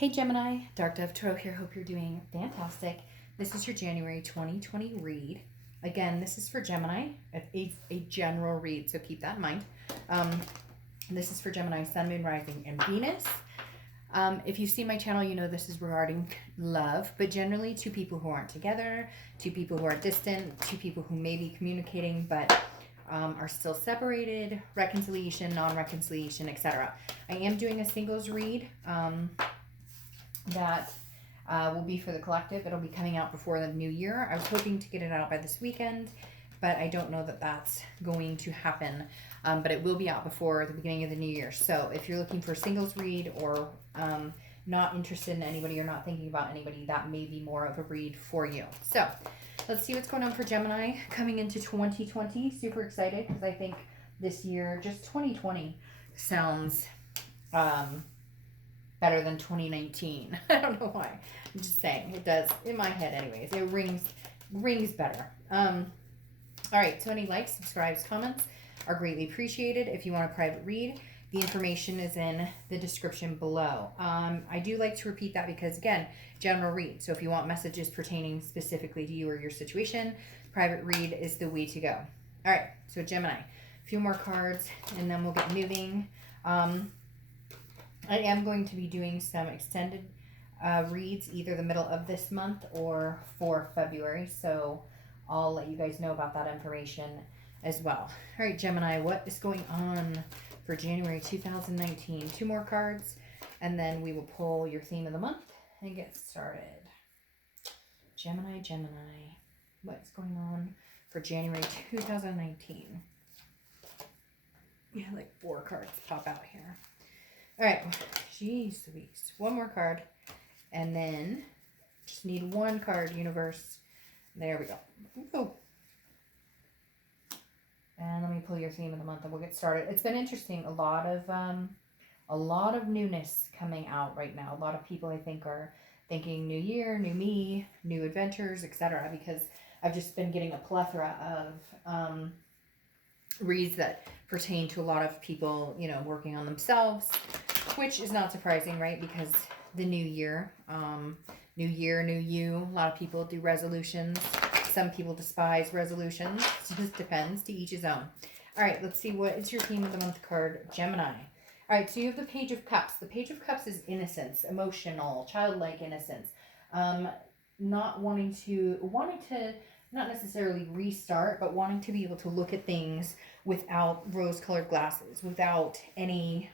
Hey Gemini, Dark Dove Tarot here. Hope you're doing fantastic. This is your January 2020 read. Again, this is for Gemini. It's a general read, so keep that in mind. This is for Gemini, Sun, Moon, Rising, and Venus. If you've seen my channel, you know this is regarding love, but generally two people who aren't together, two people who are distant, two people who may be communicating but are still separated, reconciliation, non-reconciliation, etc. I am doing a singles read. That will be for the collective. It'll be coming out before the new year. I was hoping to get it out by this weekend, but I don't know that that's going to happen. But it will be out before the beginning of the new year. So if you're looking for a singles read or not interested in anybody or not thinking about anybody, that may be more of a read for you. So let's see what's going on for Gemini coming into 2020. Super excited because I think this year, just 2020, sounds better than 2019. I don't know why. I'm just saying. It does in my head anyways. It rings better. All right. So any likes, subscribes, comments are greatly appreciated. If you want a private read, the information is in the description below. I do like to repeat that because, again, general read. So if you want messages pertaining specifically to you or your situation, private read is the way to go. All right. So Gemini, a few more cards and then we'll get moving. I am going to be doing some extended reads either the middle of this month or for February. So I'll let you guys know about that information as well. All right, Gemini, what is going on for January 2019? Two more cards, and then we will pull your theme of the month and get started. Gemini, what's going on for January 2019? We have like 4 cards pop out here. All right, jeez Louise. One more card, and then just need one card, universe. There we go. Ooh. And let me pull your theme of the month, and we'll get started. It's been interesting. A lot of newness coming out right now. A lot of people, I think, are thinking new year, new me, new adventures, etc. Because I've just been getting a plethora of reads that pertain to a lot of people, you know, working on themselves, which is not surprising, right? Because the new year, new year, new you. A lot of people do resolutions. Some people despise resolutions. It just depends, to each his own. All right, let's see, what is your theme of the month card, Gemini? All right, so you have the Page of Cups. The Page of Cups is innocence, emotional, childlike innocence. Wanting to not necessarily restart, but wanting to be able to look at things without rose-colored glasses, without any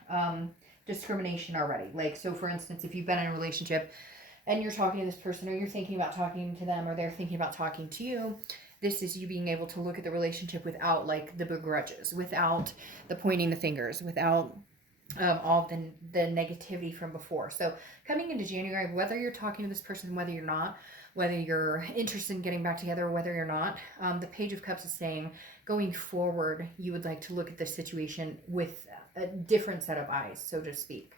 discrimination already. Like, so for instance, if you've been in a relationship and you're talking to this person, or you're thinking about talking to them, or they're thinking about talking to you, this is you being able to look at the relationship without like the begrudges, without the pointing the fingers, without all the negativity from before. So coming into January, whether you're talking to this person, whether you're not, whether you're interested in getting back together or whether you're not, the Page of Cups is saying going forward, you would like to look at this situation with a different set of eyes, so to speak.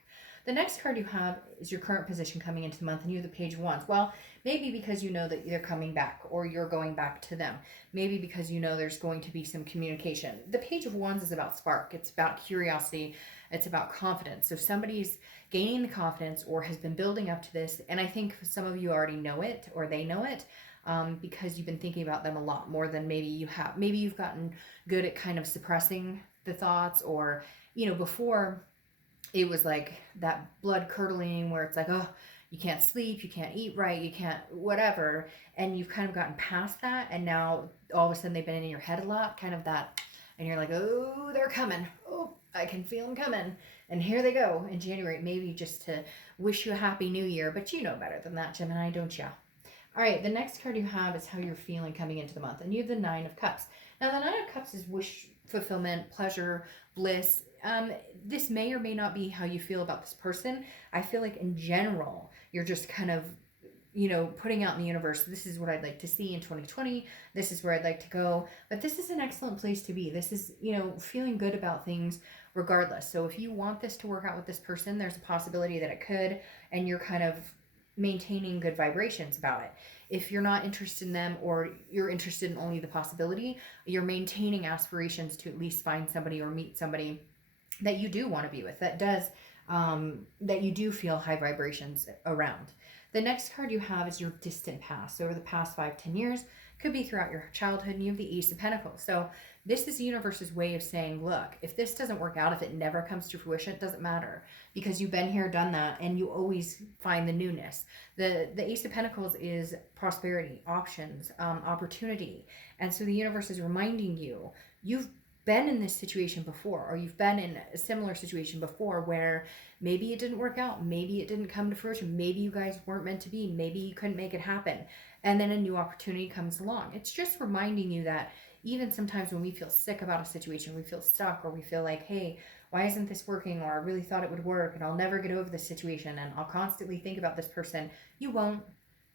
The next card you have is your current position coming into the month, and you have the Page of Wands. Well, maybe because you know that they're coming back or you're going back to them. Maybe because you know there's going to be some communication. The Page of Wands is about spark. It's about curiosity. It's about confidence. So somebody's gaining the confidence or has been building up to this, and I think some of you already know it or they know it because you've been thinking about them a lot more than maybe you have. Maybe you've gotten good at kind of suppressing the thoughts, or, you know, before it was like that blood curdling where it's like, oh, you can't sleep, you can't eat right, you can't whatever, and you've kind of gotten past that, and now all of a sudden they've been in your head a lot, kind of that, and you're like, oh, they're coming, oh, I can feel them coming, and here they go in January, maybe just to wish you a happy new year, but you know better than that, Gemini, don't you? All right, the next card you have is how you're feeling coming into the month, and you have the Nine of Cups. Now, the Nine of Cups is wish fulfillment, pleasure, bliss. This may or may not be how you feel about this person. I feel like in general, you're just kind of, you know, putting out in the universe, this is what I'd like to see in 2020. This is where I'd like to go. But this is an excellent place to be. This is, you know, feeling good about things regardless. So if you want this to work out with this person, there's a possibility that it could, and you're kind of maintaining good vibrations about it. If you're not interested in them, or you're interested in only the possibility, you're maintaining aspirations to at least find somebody or meet somebody that you do want to be with, that does that you do feel high vibrations around. The next card you have is your distant past. So over the past 5-10 years, could be throughout your childhood, and you have the Ace of Pentacles. So this is the universe's way of saying, look, if this doesn't work out, if it never comes to fruition, it doesn't matter, because you've been here, done that, and you always find the newness. The Ace of Pentacles is prosperity, options, opportunity. And so the universe is reminding you, you've been in this situation before, or you've been in a similar situation before where maybe it didn't work out, maybe it didn't come to fruition, maybe you guys weren't meant to be, maybe you couldn't make it happen, and then a new opportunity comes along. It's just reminding you that even sometimes when we feel sick about a situation, we feel stuck, or we feel like, hey, why isn't this working, or I really thought it would work and I'll never get over this situation and I'll constantly think about this person. You won't.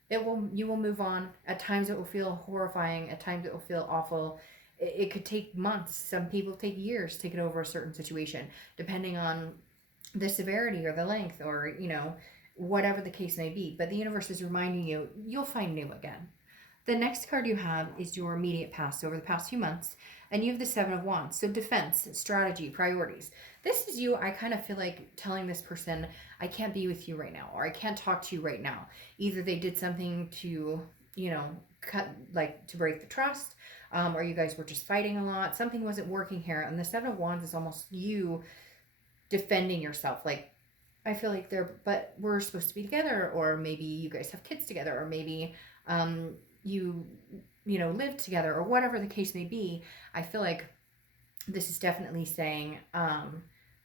You will move on. At times it will feel horrifying, at times it will feel awful. It could take months, some people take years to get over a certain situation, depending on the severity or the length, or whatever the case may be. But the universe is reminding you, you'll find new again. The next card you have is your immediate past, so over the past few months, and you have the Seven of Wands. So defense, strategy, priorities. This is you. I kind of feel like telling this person, I can't be with you right now, or I can't talk to you right now. Either they did something to, to break the trust, or you guys were just fighting a lot. Something wasn't working here. And the Seven of Wands is almost you defending yourself. Like, I feel like but we're supposed to be together, or maybe you guys have kids together, or maybe, you live together, or whatever the case may be. I feel like this is definitely saying,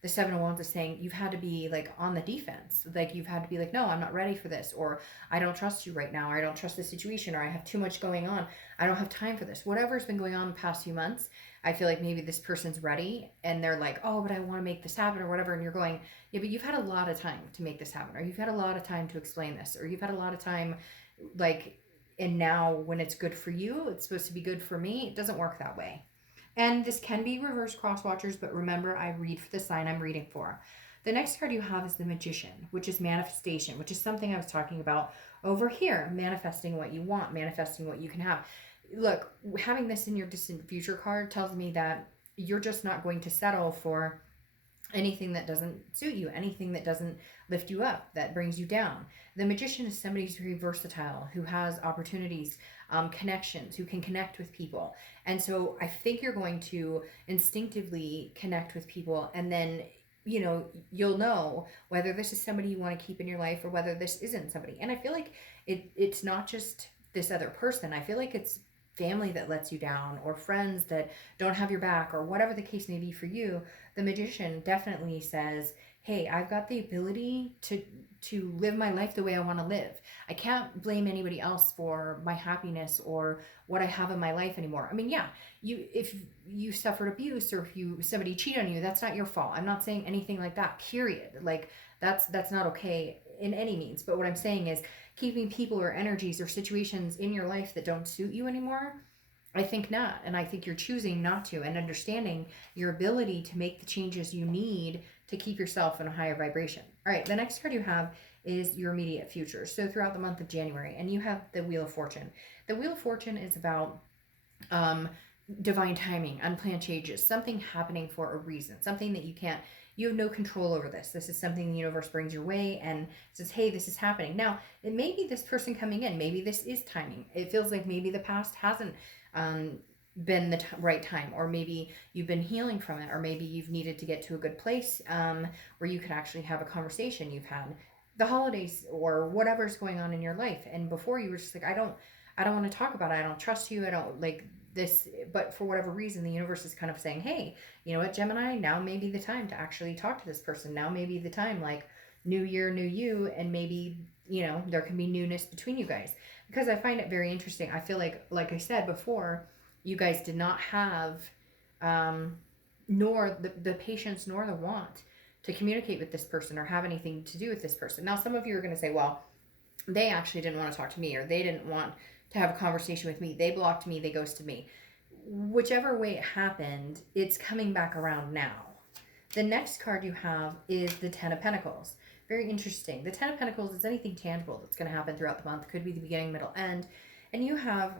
the Seven of Wands is saying you've had to be like on the defense. Like, you've had to be like, no, I'm not ready for this, or I don't trust you right now, or I don't trust the situation, or I have too much going on, I don't have time for this. Whatever's been going on the past few months, I feel like maybe this person's ready and they're like, oh, but I want to make this happen, or whatever. And you're going, yeah, but you've had a lot of time to make this happen, or you've had a lot of time to explain this, or you've had a lot of time, like, and now when it's good for you, it's supposed to be good for me. It doesn't work that way. And this can be reverse cross watchers, but remember, I read for the sign I'm reading for. The next card you have is the Magician, which is manifestation, which is something I was talking about over here. Manifesting what you want, manifesting what you can have. Look, having this in your distant future card tells me that you're just not going to settle for anything that doesn't suit you, anything that doesn't lift you up, that brings you down. The Magician is somebody who's very versatile, who has opportunities, connections, who can connect with people. And so I think you're going to instinctively connect with people, and then you'll know whether this is somebody you want to keep in your life, or whether this isn't somebody. And I feel like it's not just this other person. I feel like it's family that lets you down, or friends that don't have your back, or whatever the case may be for you. The Magician definitely says, hey, I've got the ability to live my life the way I want to live. I can't blame anybody else for my happiness or what I have in my life anymore. I mean, yeah, if you suffered abuse, or if somebody cheated on you, that's not your fault. I'm not saying anything like that, period. Like, that's not okay in any means. But what I'm saying is, keeping people or energies or situations in your life that don't suit you anymore, I think not. And I think you're choosing not to, and understanding your ability to make the changes you need to keep yourself in a higher vibration. All right, the next card you have is your immediate future. So throughout the month of January, and you have the Wheel of Fortune. The Wheel of Fortune is about divine timing, unplanned changes, something happening for a reason, something that you have no control over this. This is something the universe brings your way and says, hey, this is happening. Now, it may be this person coming in. Maybe this is timing. It feels like maybe the past hasn't been the right time, or maybe you've been healing from it, or maybe you've needed to get to a good place where you could actually have a conversation. You've had the holidays or whatever's going on in your life, and before you were just like, I don't want to talk about it. I don't trust you. I don't like this. But for whatever reason, the universe is kind of saying, hey, you know what, Gemini, now may be the time to actually talk to this person. Now may be the time, like, new year, new you, and maybe, there can be newness between you guys. Because I find it very interesting. I feel like I said before, you guys did not have nor the patience nor the want to communicate with this person or have anything to do with this person. Now, some of you are going to say, well, they actually didn't want to talk to me, or they didn't want to have a conversation with me. They blocked me. They ghosted me. Whichever way it happened, it's coming back around now. The next card you have is the Ten of Pentacles. Very interesting. The Ten of Pentacles is anything tangible that's going to happen throughout the month. Could be the beginning, middle, end. And you have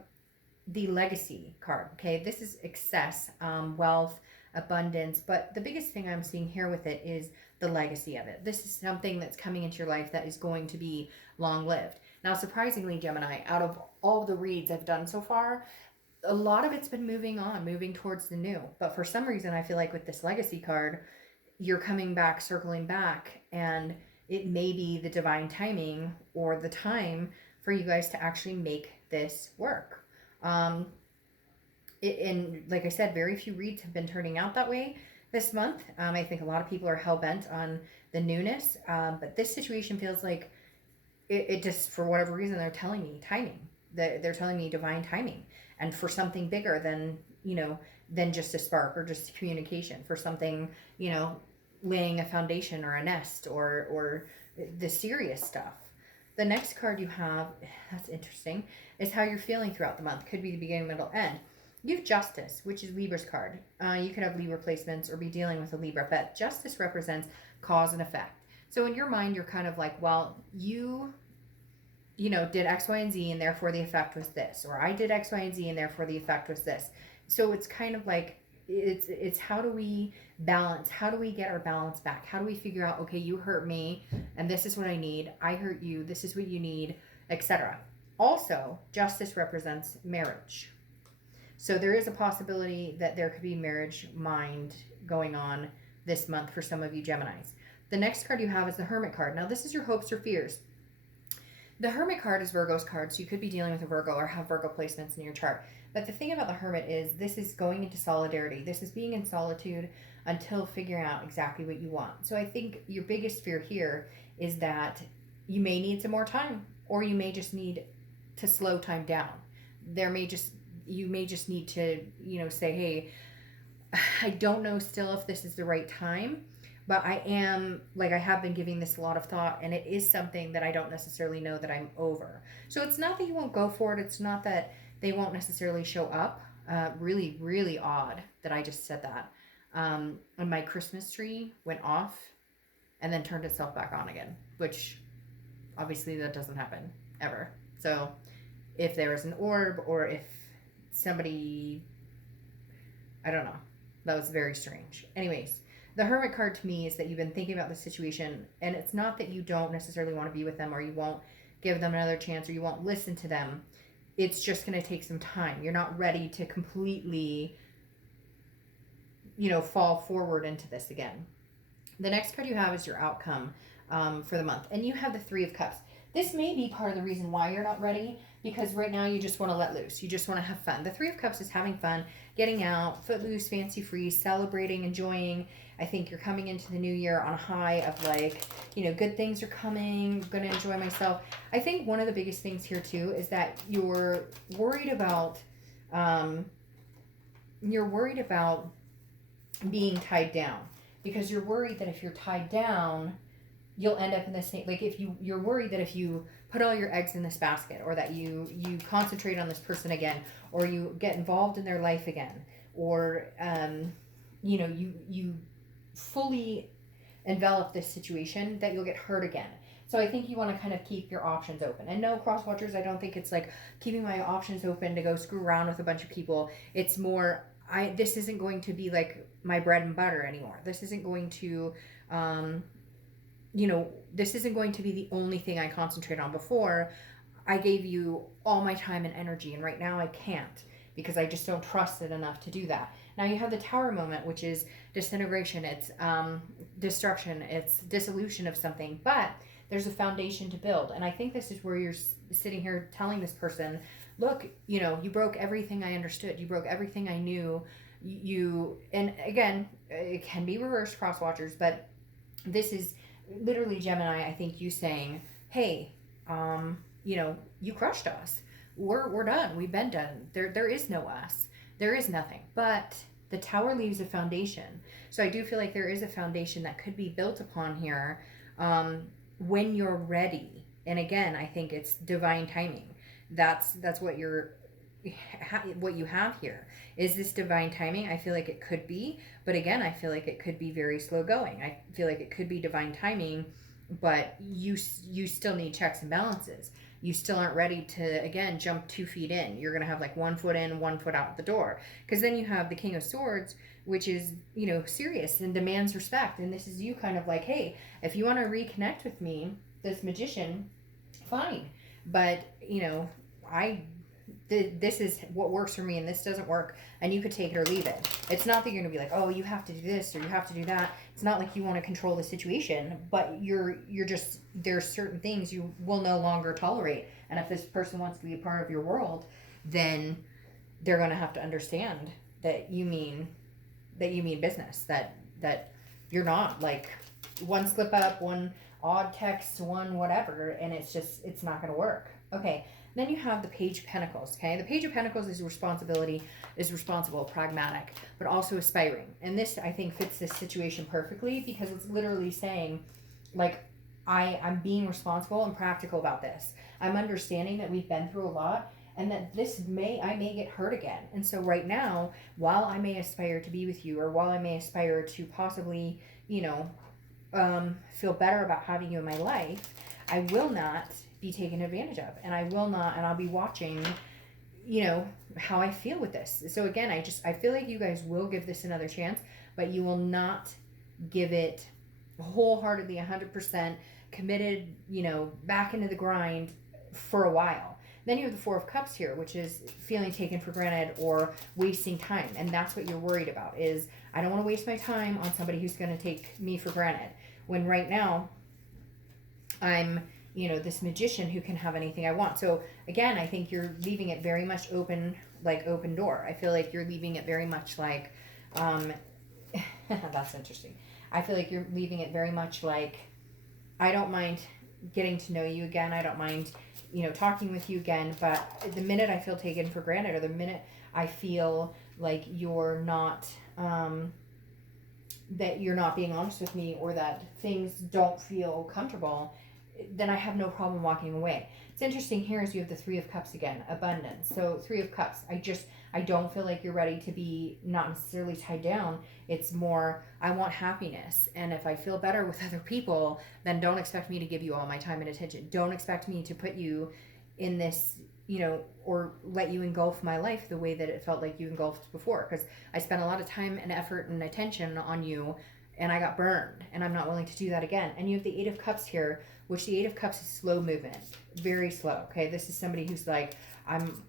the Legacy card. Okay, this is excess, wealth, abundance. But the biggest thing I'm seeing here with it is the legacy of it. This is something that's coming into your life that is going to be long lived. Now, surprisingly, Gemini, out of all the reads I've done so far, a lot of it's been moving on, moving towards the new. But for some reason, I feel like with this legacy card, you're coming back, circling back, and it may be the divine timing or the time for you guys to actually make this work. And like I said, very few reads have been turning out that way this month. I think a lot of people are hell-bent on the newness, but this situation feels like it just, for whatever reason, they're telling me timing. They're telling me divine timing, and for something bigger than, than just a spark or just communication, for something, laying a foundation or a nest or the serious stuff. The next card you have, that's interesting, is how you're feeling throughout the month. Could be the beginning, middle, end. You have Justice, which is Libra's card. You could have Libra placements or be dealing with a Libra, but Justice represents cause and effect. So in your mind, you're kind of like, well, you did X, Y, and Z, and therefore the effect was this. Or I did X, Y, and Z, and therefore the effect was this. So it's kind of like, it's how do we balance? How do we get our balance back? How do we figure out, okay, you hurt me, and this is what I need. I hurt you, this is what you need, etc. Also, Justice represents marriage. So there is a possibility that there could be marriage mind going on this month for some of you Geminis. The next card you have is the Hermit card. Now, this is your hopes or fears. The Hermit card is Virgo's card, so you could be dealing with a Virgo or have Virgo placements in your chart. But the thing about the Hermit is this is going into solidarity. This is being in solitude until figuring out exactly what you want. So I think your biggest fear here is that you may need some more time, or you may just need to slow time down. You may just need to, say, hey, I don't know still if this is the right time, but I have been giving this a lot of thought, and it is something that I don't necessarily know that I'm over. So it's not that you won't go for it. It's not that they won't necessarily show up. Really, really odd that I just said that. And my Christmas tree went off and then turned itself back on again, which obviously that doesn't happen ever. So if there is an orb, or if somebody, I don't know, that was very strange. Anyways, the Hermit card to me is that you've been thinking about the situation, and it's not that you don't necessarily want to be with them, or you won't give them another chance, or you won't listen to them. It's just going to take some time. You're not ready to completely, fall forward into this again. The next card you have is your outcome for the month, and you have the Three of Cups. This may be part of the reason why you're not ready, because right now you just want to let loose. You just want to have fun. The Three of Cups is having fun, getting out, footloose, fancy free, celebrating, enjoying. I think you're coming into the new year on a high of good things are coming, I'm going to enjoy myself. I think one of the biggest things here too is that you're worried about being tied down, because you're worried that if you're tied down, you'll end up in this thing. Like you're worried that if you put all your eggs in this basket, or that you concentrate on this person again, or you get involved in their life again, or you fully envelop this situation, that you'll get hurt again. So I think you want to kind of keep your options open. And no, cross watchers, I don't think it's like keeping my options open to go screw around with a bunch of people. It's more, this isn't going to be like my bread and butter anymore. This isn't going to this isn't going to be the only thing I concentrate on. Before, I gave you all my time and energy, and right now I can't, because I just don't trust it enough to do that. Now you have the Tower moment, which is disintegration, it's destruction, it's dissolution of something, but there's a foundation to build. And I think this is where you're sitting here telling this person, look, you broke everything I understood, you broke everything I knew, and again, it can be reverse cross watchers, but this is literally Gemini, I think, you saying, hey, you crushed us. We're done. We've been done. There is no us. There is nothing. But the Tower leaves a foundation. So I do feel like there is a foundation that could be built upon here when you're ready. And again, I think it's divine timing. That's what what you have here. Is this divine timing? I feel like it could be, but again, I feel like it could be very slow going. I feel like it could be divine timing, but you still need checks and balances. You still aren't ready to, again, jump 2 feet in. You're going to have like 1 foot in, 1 foot out the door. Because then you have the King of Swords, which is, you know, serious and demands respect. And this is you kind of like, hey, if you want to reconnect with me, this magician, fine. But, you know, this is what works for me and this doesn't work, and you could take it or leave it. It's not that you're gonna be like, oh, you have to do this or you have to do that. It's not like you want to control the situation, but you're just, there's certain things you will no longer tolerate. And if this person wants to be a part of your world, then they're gonna have to understand that you mean business, that you're not like one slip up, one odd text, one whatever, and it's not gonna work. Okay. Then you have the Page of Pentacles, okay? The Page of Pentacles is responsible, pragmatic, but also aspiring. And this, I think, fits this situation perfectly because it's literally saying, like, I'm being responsible and practical about this. I'm understanding that we've been through a lot and that I may get hurt again. And so right now, while I may aspire to be with you, or while I may aspire to possibly, you know, feel better about having you in my life, I will not be taken advantage of, and I'll be watching, you know, how I feel with this. So again, I feel like you guys will give this another chance, but you will not give it wholeheartedly 100% committed, you know, back into the grind for a while. Then you have the Four of Cups here, which is feeling taken for granted or wasting time. And that's what you're worried about, is I don't want to waste my time on somebody who's going to take me for granted. When right now I'm, you know, this magician who can have anything I want. So again, I think you're leaving it very much open, like open door. I feel like you're leaving it very much like, that's interesting. I feel like you're leaving it very much like, I don't mind getting to know you again. I don't mind, you know, talking with you again. But the minute I feel taken for granted, or the minute I feel like you're not, that you're not being honest with me, or that things don't feel comfortable, then I have no problem walking away. It's interesting here is you have the Three of Cups again, abundance. So Three of Cups, I don't feel like you're ready to be not necessarily tied down. It's more, I want happiness. And if I feel better with other people, then don't expect me to give you all my time and attention. Don't expect me to put you in this, you know, or let you engulf my life the way that it felt like you engulfed before. Because I spent a lot of time and effort and attention on you, and I got burned, and I'm not willing to do that again. And you have the Eight of Cups here, which the Eight of Cups is slow movement, very slow. Okay, this is somebody who's like, I'm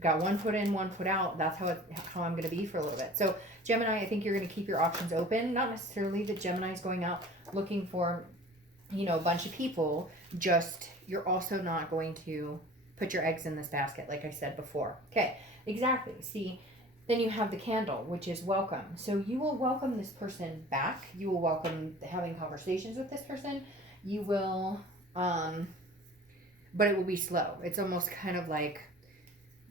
got one foot in, one foot out. That's how I'm going to be for a little bit. So Gemini, I think you're going to keep your options open. Not necessarily that Gemini is going out looking for, you know, a bunch of people. Just you're also not going to put your eggs in this basket, like I said before. Okay, exactly. See. Then you have the Candle, which is welcome. So you will welcome this person back. You will welcome having conversations with this person. You will, but it will be slow. It's almost kind of like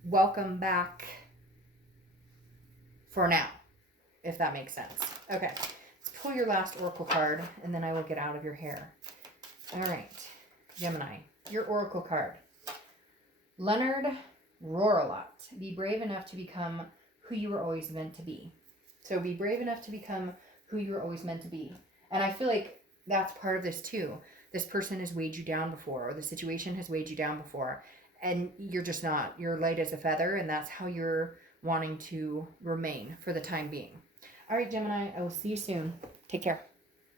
welcome back for now, if that makes sense. Okay, let's pull your last Oracle card, and then I will get out of your hair. All right, Gemini, your Oracle card. Leonard Roralot. Be brave enough to become who you were always meant to be. So be brave enough to become who you were always meant to be. And I feel like that's part of this too. This person has weighed you down before, or the situation has weighed you down before, and you're just not. You're light as a feather, and that's how you're wanting to remain for the time being. All right, Gemini, I will see you soon. Take care.